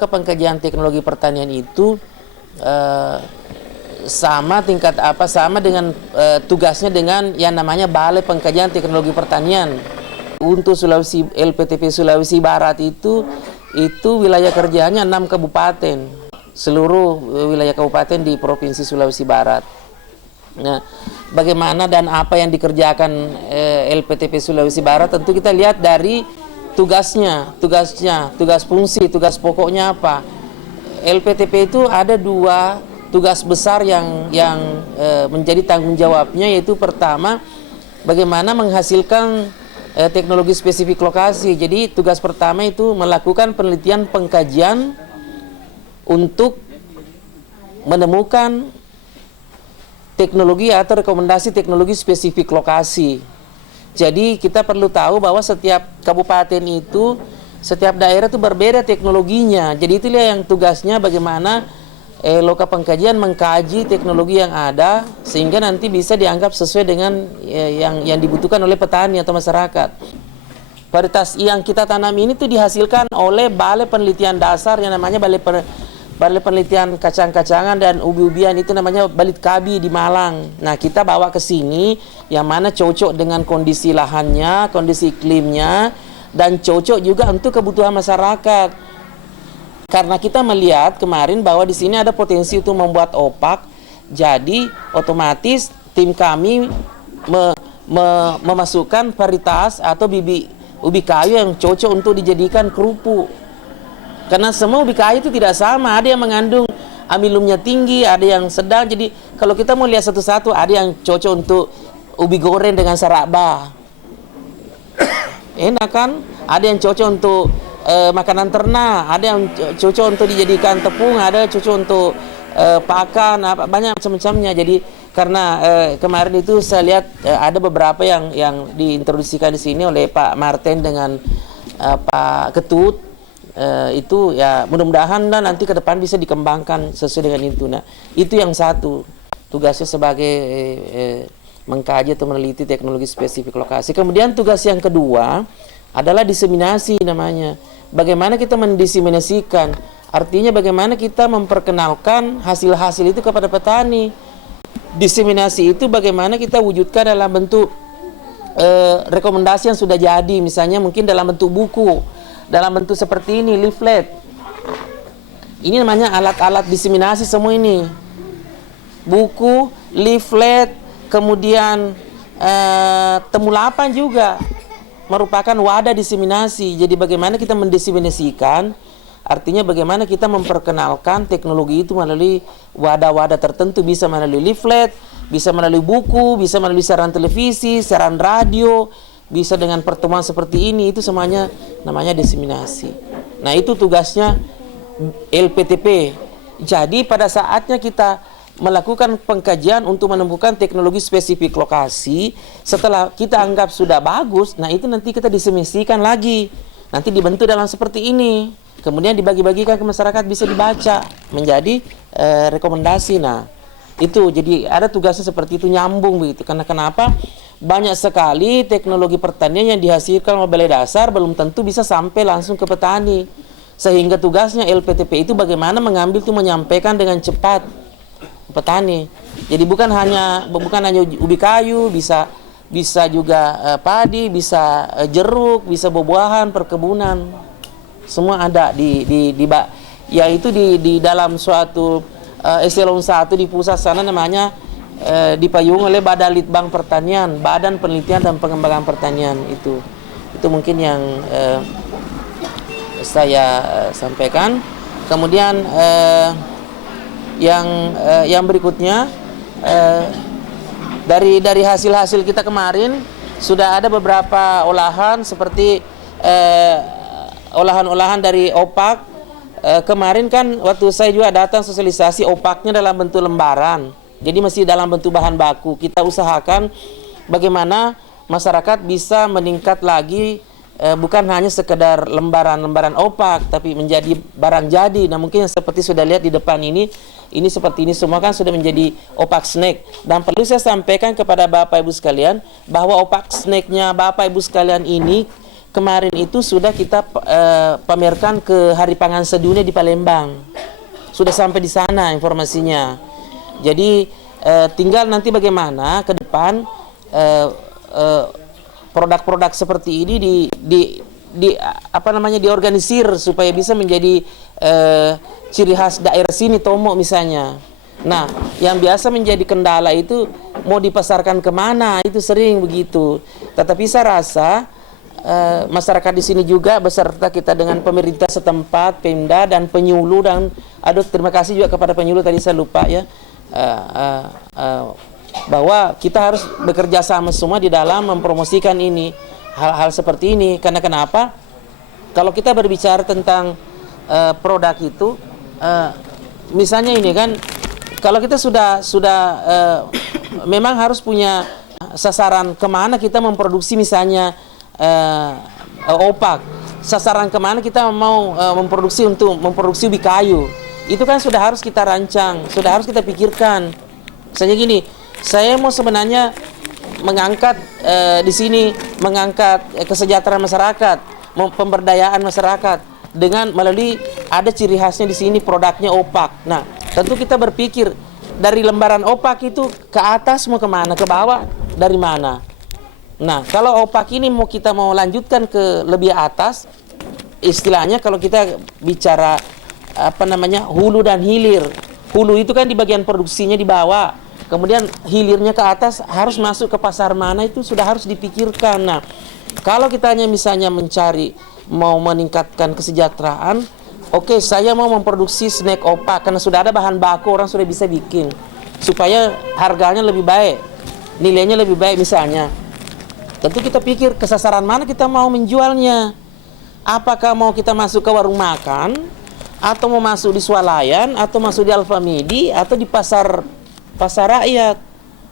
Loka Pengkajian Teknologi Pertanian itu sama dengan tugasnya dengan yang namanya Balai Pengkajian Teknologi Pertanian. Untuk LPTP Sulawesi Barat itu wilayah kerjanya 6 kabupaten, seluruh wilayah kabupaten di Provinsi Sulawesi Barat. Nah, bagaimana dan apa yang dikerjakan LPTP Sulawesi Barat tentu kita lihat dari tugas fungsi, tugas pokoknya apa. LPTP itu ada 2 tugas besar yang menjadi tanggung jawabnya, yaitu pertama bagaimana menghasilkan teknologi spesifik lokasi. Jadi tugas pertama itu melakukan penelitian pengkajian untuk menemukan teknologi atau rekomendasi teknologi spesifik lokasi. Jadi kita perlu tahu bahwa setiap kabupaten itu, setiap daerah itu berbeda teknologinya. Jadi itulah yang tugasnya bagaimana Loka Pengkajian mengkaji teknologi yang ada sehingga nanti bisa dianggap sesuai dengan yang dibutuhkan oleh petani atau masyarakat. Varietas yang kita tanam ini tuh dihasilkan oleh Balai Penelitian Dasar yang namanya Balai Penelitian Kacang-kacangan dan Ubi-ubian, itu namanya Balitkabi di Malang. Nah, kita bawa ke sini yang mana cocok dengan kondisi lahannya, kondisi iklimnya, dan cocok juga untuk kebutuhan masyarakat. Karena kita melihat kemarin bahwa di sini ada potensi untuk membuat opak, jadi otomatis tim kami memasukkan varietas atau ubi kayu yang cocok untuk dijadikan kerupuk. Karena semua ubi kayu itu tidak sama, ada yang mengandung amilumnya tinggi, ada yang sedang. Jadi kalau kita mau lihat satu-satu, ada yang cocok untuk ubi goreng dengan saraba, enak kan? Ada yang cocok untuk makanan ternak, ada yang cocok untuk dijadikan tepung, ada yang cocok untuk pakan, banyak macam-macamnya. Jadi karena kemarin itu saya lihat ada beberapa yang diintroduksikan di sini oleh Pak Martin dengan Pak Ketut, itu ya mudah-mudahan nanti ke depan bisa dikembangkan sesuai dengan itu. Nah, itu yang satu tugasnya sebagai mengkaji atau meneliti teknologi spesifik lokasi. Kemudian tugas yang kedua adalah diseminasi namanya. Bagaimana kita mendiseminasikan? Artinya bagaimana kita memperkenalkan hasil-hasil itu kepada petani. Diseminasi itu bagaimana kita wujudkan dalam bentuk rekomendasi yang sudah jadi, misalnya mungkin dalam bentuk buku, dalam bentuk seperti ini, leaflet. Ini namanya alat-alat diseminasi semua ini. Buku, leaflet, kemudian temulapan juga merupakan wadah diseminasi. Jadi bagaimana kita mendiseminasikan, artinya bagaimana kita memperkenalkan teknologi itu melalui wadah-wadah tertentu, bisa melalui leaflet, bisa melalui buku, bisa melalui siaran televisi, siaran radio, bisa dengan pertemuan seperti ini. Itu semuanya namanya diseminasi. Nah, itu tugasnya LPTP. Jadi pada saatnya kita melakukan pengkajian untuk menemukan teknologi spesifik lokasi, setelah kita anggap sudah bagus, nah itu nanti kita diseminasikan lagi, nanti dibentuk dalam seperti ini, kemudian dibagi-bagikan ke masyarakat, bisa dibaca menjadi rekomendasi. Nah itu jadi ada tugasnya seperti itu, nyambung begitu. Karena kenapa? Banyak sekali teknologi pertanian yang dihasilkan oleh balai dasar belum tentu bisa sampai langsung ke petani, sehingga tugasnya LPTP itu bagaimana mengambil itu, menyampaikan dengan cepat petani. Jadi bukan hanya ubi kayu, bisa juga padi, bisa jeruk, bisa buah-buahan, perkebunan, semua ada yaitu di dalam suatu eselon 1 di pusat sana, namanya dipayung oleh Badan Litbang Pertanian, Badan Penelitian dan Pengembangan Pertanian. Itu mungkin yang saya sampaikan. Kemudian yang berikutnya, dari hasil-hasil kita kemarin sudah ada beberapa olahan seperti olahan-olahan dari opak. Kemarin kan waktu saya juga datang sosialisasi, opaknya dalam bentuk lembaran, jadi masih dalam bentuk bahan baku. Kita usahakan bagaimana masyarakat bisa meningkat lagi, bukan hanya sekedar lembaran-lembaran opak, tapi menjadi barang jadi. Nah, mungkin seperti sudah lihat di depan ini seperti ini semua kan sudah menjadi opak snack. Dan perlu saya sampaikan kepada Bapak Ibu sekalian bahwa opak snacknya Bapak Ibu sekalian ini kemarin itu sudah kita pamerkan ke Hari Pangan Sedunia di Palembang. Sudah sampai di sana informasinya. Jadi tinggal nanti bagaimana ke depan produk-produk seperti ini diorganisir supaya bisa menjadi ciri khas daerah sini, Tomo misalnya. Nah, yang biasa menjadi kendala itu mau dipasarkan kemana, itu sering begitu. Tetapi saya rasa masyarakat di sini juga beserta kita dengan pemerintah setempat, Pemda dan penyuluh, dan terima kasih juga kepada penyuluh, tadi saya lupa ya, bahwa kita harus bekerja sama semua di dalam mempromosikan ini, hal-hal seperti ini. Karena kenapa? Kalau kita berbicara tentang produk itu, misalnya ini kan, kalau kita sudah memang harus punya sasaran kemana kita memproduksi misalnya opak, sasaran kemana kita mau memproduksi untuk memproduksi ubi kayu, itu kan sudah harus kita rancang, sudah harus kita pikirkan. Misalnya gini, saya mau sebenarnya mengangkat di sini, mengangkat kesejahteraan masyarakat, pemberdayaan masyarakat dengan melalui ada ciri khasnya di sini produknya opak. Nah, tentu kita berpikir dari lembaran opak itu ke atas mau kemana, ke bawah dari mana. Nah, kalau opak ini kita mau lanjutkan ke lebih atas, istilahnya kalau kita bicara hulu dan hilir. Hulu itu kan di bagian produksinya di bawah, kemudian hilirnya ke atas harus masuk ke pasar mana, itu sudah harus dipikirkan. Nah, kalau kita hanya misalnya mencari mau meningkatkan kesejahteraan, oke, saya mau memproduksi snack opak karena sudah ada bahan baku, orang sudah bisa bikin supaya harganya lebih baik, nilainya lebih baik misalnya. Tentu kita pikir ke sasaran mana kita mau menjualnya. Apakah mau kita masuk ke warung makan, atau mau masuk di swalayan, atau masuk di Alfamidi, atau di pasar rakyat.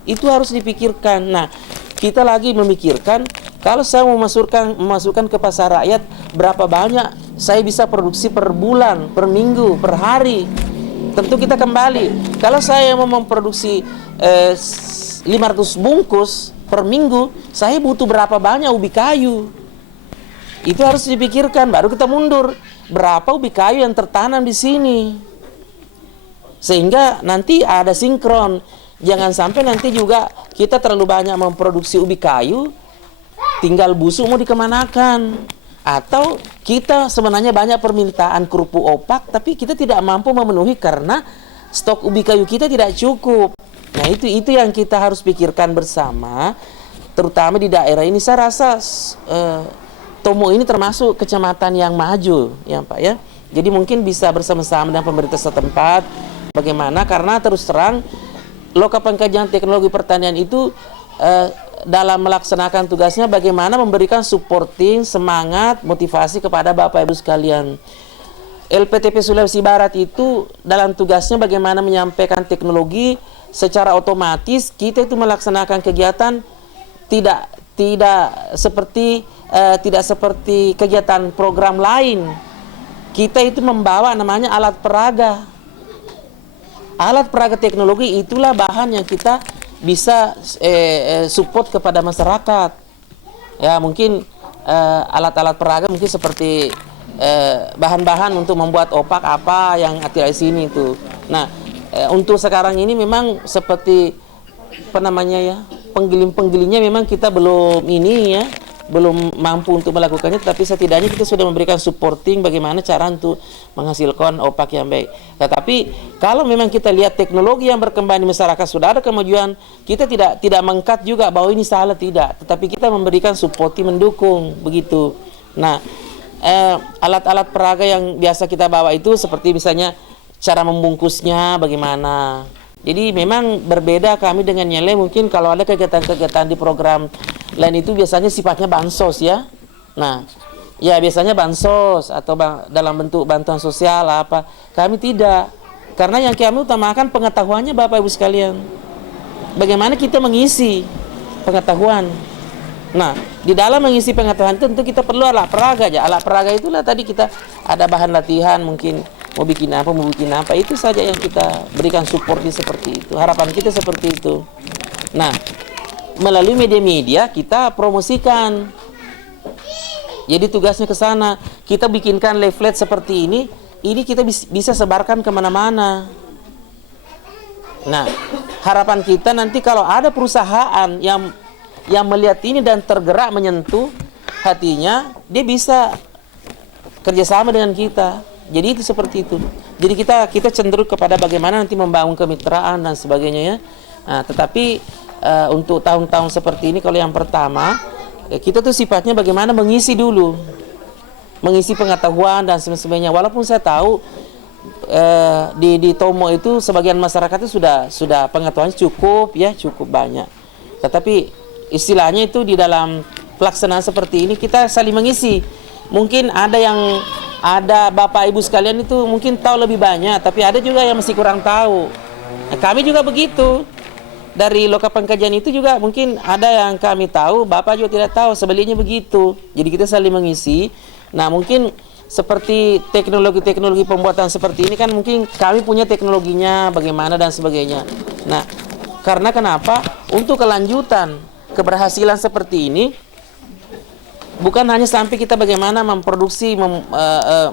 Itu harus dipikirkan. Nah, kita lagi memikirkan, kalau saya mau memasukkan ke pasar rakyat, berapa banyak saya bisa produksi per bulan, per minggu, per hari. Tentu kita kembali, kalau saya mau memproduksi 500 bungkus per minggu, saya butuh berapa banyak ubi kayu. Itu harus dipikirkan, baru kita mundur. Berapa ubi kayu yang tertanam di sini? Sehingga nanti ada sinkron. Jangan sampai nanti juga kita terlalu banyak memproduksi ubi kayu, tinggal busuk mau dikemanakan. Atau kita sebenarnya banyak permintaan kerupuk opak, tapi kita tidak mampu memenuhi karena stok ubi kayu kita tidak cukup. Nah, itu yang kita harus pikirkan bersama, terutama di daerah ini. Saya rasa Tomo ini termasuk kecamatan yang maju, ya Pak ya. Jadi mungkin bisa bersama-sama dengan pemerintah setempat, bagaimana, karena terus terang Loka Pengkajian Teknologi Pertanian itu dalam melaksanakan tugasnya bagaimana memberikan supporting, semangat, motivasi kepada Bapak Ibu sekalian. LPTP Sulawesi Barat itu dalam tugasnya bagaimana menyampaikan teknologi secara otomatis. Kita itu melaksanakan kegiatan tidak seperti kegiatan program lain. Kita itu membawa namanya alat peraga. Alat peraga teknologi itulah bahan yang kita bisa support kepada masyarakat. Ya, mungkin alat-alat peraga mungkin seperti bahan-bahan untuk membuat opak apa yang ada di sini itu. Nah, untuk sekarang ini memang seperti penggiling-penggilingnya memang kita belum belum mampu untuk melakukannya, tapi setidaknya kita sudah memberikan supporting bagaimana cara untuk menghasilkan opak yang baik. Tetapi kalau memang kita lihat teknologi yang berkembang di masyarakat sudah ada kemajuan, kita tidak mengkat juga bahwa ini salah, tidak, tetapi kita memberikan supporting, mendukung begitu. Nah, alat-alat peraga yang biasa kita bawa itu seperti misalnya cara membungkusnya bagaimana. Jadi memang berbeda kami dengan Nyele. Mungkin kalau ada kegiatan-kegiatan di program lain itu biasanya sifatnya bansos ya. Nah, ya biasanya bansos atau dalam bentuk bantuan sosial apa. Kami tidak. Karena yang kami utamakan pengetahuannya Bapak Ibu sekalian. Bagaimana kita mengisi pengetahuan. Nah, di dalam mengisi pengetahuan itu tentu kita perlu alat peraga aja. Alat peraga itulah tadi kita ada bahan latihan, mungkin mau bikin apa, itu saja yang kita berikan supportnya seperti itu. Harapan kita seperti itu. Nah, melalui media-media kita promosikan. Jadi tugasnya ke sana. Kita bikinkan leaflet seperti ini kita bisa sebarkan kemana-mana. Nah, harapan kita nanti kalau ada perusahaan yang melihat ini dan tergerak menyentuh hatinya, dia bisa kerjasama dengan kita. Jadi itu seperti itu. Jadi kita cenderung kepada bagaimana nanti membangun kemitraan dan sebagainya ya. Nah, tetapi untuk tahun-tahun seperti ini, kalau yang pertama kita tuh sifatnya bagaimana mengisi dulu, mengisi pengetahuan dan sebagainya. Walaupun saya tahu di Tomo itu sebagian masyarakat itu sudah pengetahuannya cukup banyak. Tetapi istilahnya itu di dalam pelaksanaan seperti ini kita saling mengisi. Mungkin ada Bapak Ibu sekalian itu mungkin tahu lebih banyak, tapi ada juga yang masih kurang tahu. Nah, kami juga begitu. Dari loka pengkajian itu juga mungkin ada yang kami tahu, Bapak juga tidak tahu, sebaliknya begitu. Jadi kita saling mengisi. Nah, mungkin seperti teknologi pembuatan seperti ini kan mungkin kami punya teknologinya bagaimana dan sebagainya. Nah, karena kenapa? Untuk kelanjutan keberhasilan seperti ini bukan hanya sampai kita bagaimana memproduksi,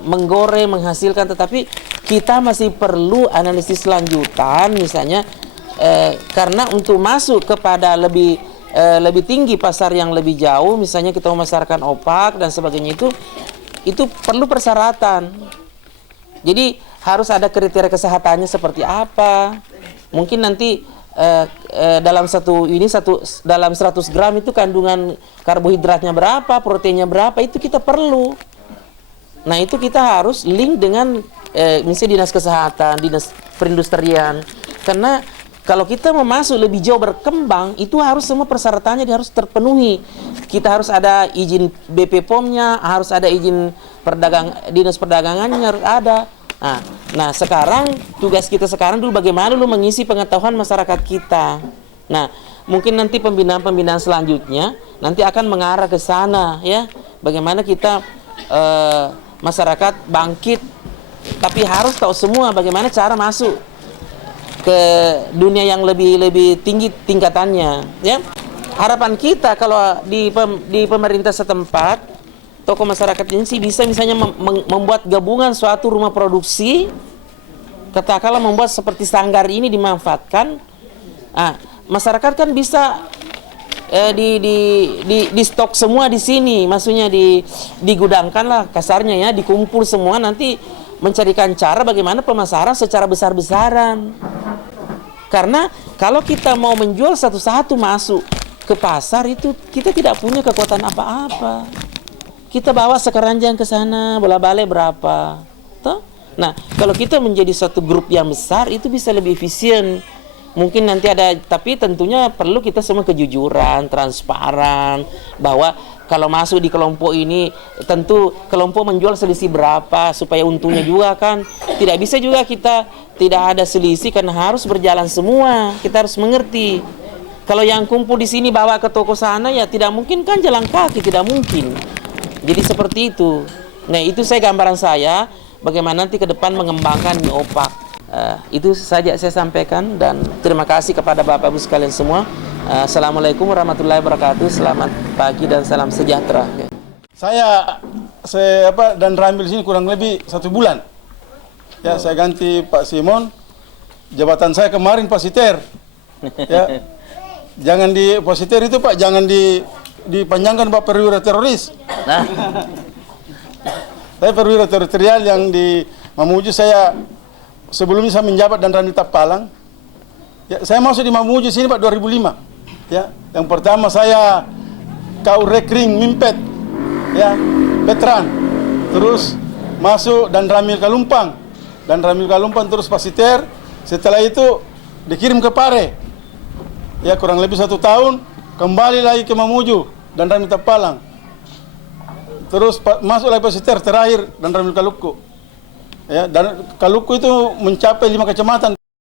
menggoreng, menghasilkan, tetapi kita masih perlu analisis lanjutan misalnya. Karena untuk masuk kepada lebih tinggi pasar yang lebih jauh, misalnya kita memasarkan opak dan sebagainya, itu perlu persyaratan. Jadi harus ada kriteria kesehatannya seperti apa. Mungkin nanti dalam dalam 100 gram itu kandungan karbohidratnya berapa, proteinnya berapa, itu kita perlu. Nah, itu kita harus link dengan misalnya dinas kesehatan, dinas perindustrian. Karena kalau kita mau masuk lebih jauh berkembang, itu harus semua persyaratannya harus terpenuhi. Kita harus ada izin BP POM-nya, harus ada izin dinas perdagangannya harus ada. Nah, sekarang tugas kita sekarang dulu bagaimana dulu mengisi pengetahuan masyarakat kita. Nah, mungkin nanti pembinaan selanjutnya nanti akan mengarah ke sana ya. Bagaimana kita masyarakat bangkit, tapi harus tahu semua bagaimana cara masuk ke dunia yang lebih tinggi tingkatannya ya. Harapan kita kalau di pemerintah setempat, tokoh masyarakat ini sih bisa misalnya membuat gabungan suatu rumah produksi, katakanlah membuat seperti sanggar ini dimanfaatkan. Masyarakat kan bisa di stok semua di sini, maksudnya digudangkan lah kasarnya ya, dikumpul semua, nanti mencarikan cara bagaimana pemasaran secara besar-besaran. Karena kalau kita mau menjual satu-satu masuk ke pasar itu kita tidak punya kekuatan apa-apa. Kita bawa sekeranjang ke sana, bola-balik berapa. Toh? Nah, kalau kita menjadi satu grup yang besar itu bisa lebih efisien. Mungkin nanti ada, tapi tentunya perlu kita semua kejujuran, transparan, bahwa kalau masuk di kelompok ini tentu kelompok menjual selisih berapa supaya untungnya juga kan. Tidak bisa juga kita tidak ada selisih karena harus berjalan semua. Kita harus mengerti. Kalau yang kumpul di sini bawa ke toko sana ya tidak mungkin kan jalan kaki, tidak mungkin. Jadi seperti itu. Nah, itu saya gambaran saya bagaimana nanti ke depan mengembangkan mie opak. Itu saja saya sampaikan dan terima kasih kepada Bapak Ibu sekalian semua. Assalamualaikum warahmatullahi wabarakatuh. Selamat pagi dan salam sejahtera. Saya dan Ramil sini kurang lebih 1 bulan. Ya, saya ganti Pak Simon. Jabatan saya kemarin Pasiter. Ya. Jangan di Pasiter itu Pak, jangan dipanjangkan Pak perwira teroris. Nah. Saya perwira teritorial yang di Mamuju. Saya sebelumnya saya menjabat dan Ranita Palang. Ya, saya masuk di Mamuju sini Pak 2005. Ya, yang pertama saya kau rekring mimpet. Ya, veteran. Terus masuk dan Ramil Kalumpang. Dan Ramil Kalumpang terus Pasiter. Setelah itu dikirim ke Pare. Ya, kurang lebih 1 tahun kembali lagi ke Mamuju dan Ranita Palang. Terus masuk lagi Pasiter terakhir dan Ramil Kaluku. Ya, dan Kaluku itu mencapai 5 kecamatan.